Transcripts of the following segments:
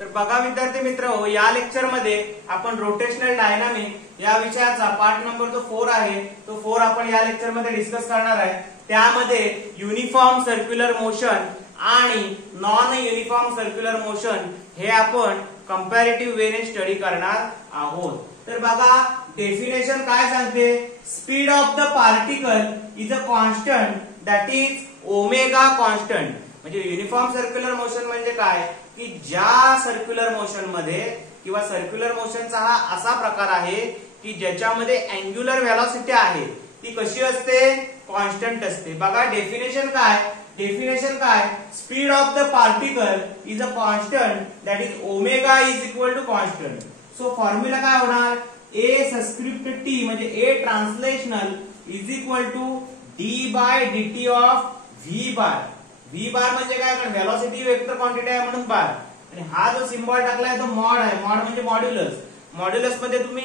तर बघा विद्यार्थी मित्र हो, या लेक्चर मध्ये आपण रोटेशनल डायनामिक या विषयाचा पार्ट नंबर जो 4 आहे तो 4 आपण या लेक्चर मध्ये डिस्कस करणार आहे। त्यामध्ये युनिफॉर्म सर्क्युलर मोशन आणि नॉन युनिफॉर्म सर्क्युलर मोशन हे आपण कंपॅरेटिव्ह वेने स्टडी करणार आहोत। तर बघा डेफिनेशन काय सांगते, speed of the particle is a constant that is omega constant. म्हणजे युनिफॉर्म सर्क्युलर मोशन म्हणजे काय की ज्या सर्क्युलर मोशन मध्ये किंवा सर्क्युलर मोशनचा हा असा प्रकार आहे की ज्याच्यामध्ये अँग्युलर व्हेलॉसिटी आहे ती कशी असते, कॉन्स्टंट असते। बघा डेफिनेशन काय, speed of the particle is a constant that is omega is equal to constant. So formula काय होणार, ए सबस्क्रिप्ट टी म्हणजे a translational is equal to d by dt of v bar. V bar म्हणजे काय, कारण velocity vector quantity आहे म्हणून बार, आणि हा जो सिम्बॉल टाकलाय तो मॉड आहे। मॉड म्हणजे मॉड्युलस। मॉड्युलस मध्ये तुम्ही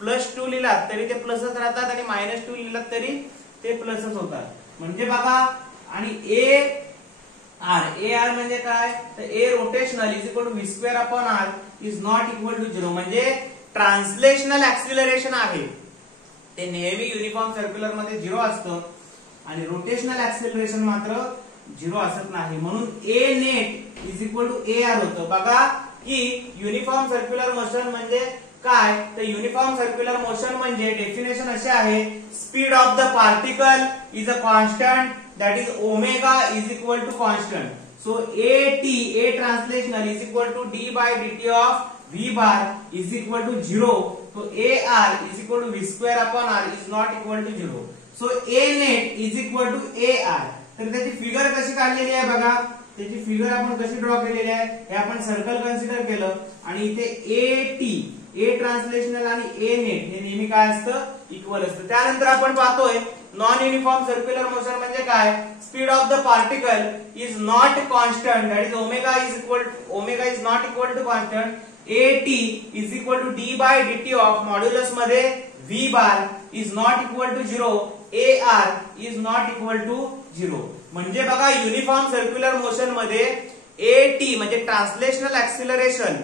+2 लिहिलात तरी ते प्लसच राहतात आणि -2 लिहिलात तरी ते प्लसच होतात। म्हणजे बघा, आणि ए आर म्हणजे काय, तर a rotational is equal to v square upon r is not equal to 0। म्हणजे ट्रान्सलेशनल ऍक्सिलरेशन आहे ते नेहमी युनिफॉर्म सर्क्युलर मध्ये 0 असतं आणि रोटेशनल ऍक्सिलरेशन मात्र 0 असत नाही। म्हणून a net is equal to a r होतं। बघा की युनिफॉर्म सर्क्युलर मोशन म्हणजे काय, तर युनिफॉर्म सर्क्युलर मोशन म्हणजे डेफिनेशन असे आहे, speed of the particle is a constant that is omega is equal to constant. So a translational is equal to d by dt of v bar is equal to 0। so ar is equal to v square upon r is not equal to 0। So a net is equal to ar। तर त्याची figure कशी काढलेली आहे बघा, त्याची figure आपण कशी draw केलेली आहे, हे आपण सर्कल कन्सिडर केलं आणि इथे ए ट्रान्सलेशनल आणि ए नेट हे नेहमी काय असतं, इक्वल असतं। त्यानंतर आपण पाहतोय नॉन युनिफॉर्म सर्क्युलर मोशन म्हणजे काय, speed of the particle is not constant that is omega is not equal to constant. at is equal to d by dt of modulus मध्ये v bar is not equal to 0, ar is not equal to 0। म्हणजे बघा uniform circular motion मध्ये at म्हणजे translational acceleration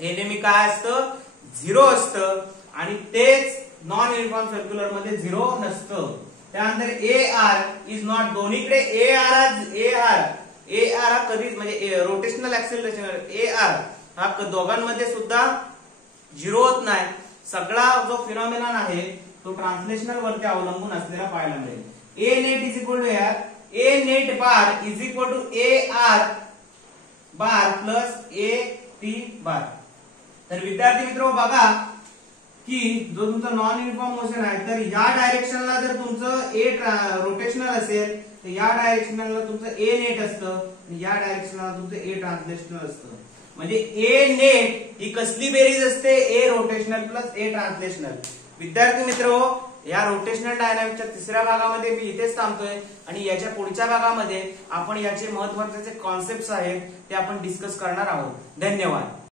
हे नेहमी काय असतं, 0 असतं आणि तेच नॉन युनिफॉर्म सर्क्युलर मध्ये 0 नसतं। त्यानंतर ar इज नॉट, दोन्हीकडे ar हा कधीच म्हणजे रोटेशनल ऍक्सिलरेशन ar हा दोघांमध्ये सुद्धा 0 होत नाही। सगळा जो फिनॉमिनन आहे तो ट्रान्सलेशनल वरती अवलंबून असलेला पाहायला मिळेल। A net is equal to r, a net bar is equal to a r bar plus a t bar. तर विद्यार्थी मित्र बघा की जो तुमचा नॉन युनिफॉर्म मोशन आहे तर या डायरेक्शनला जर तुमचं ए रोटेशनल असेल तर या डायरेक्शनला तुमचं ए नेट असतं आणि या डायरेक्शनला तुमचं ए ट्रान्सलेशनल असतं। म्हणजे ए नेट ही कसली बेरीज असते, ए रोटेशनल प्लस ए ट्रान्सलेशनल। विद्यार्थी मित्र या रोटेशनल डायनामिक्सच्या तिसऱ्या भागामध्ये मी इथेच थांबतोय आणि याच्या पुढच्या भागामध्ये आपण याचे महत्त्वाचे कॉन्सेप्ट्स आहेत ते आपण डिस्कस करणार आहोत। धन्यवाद।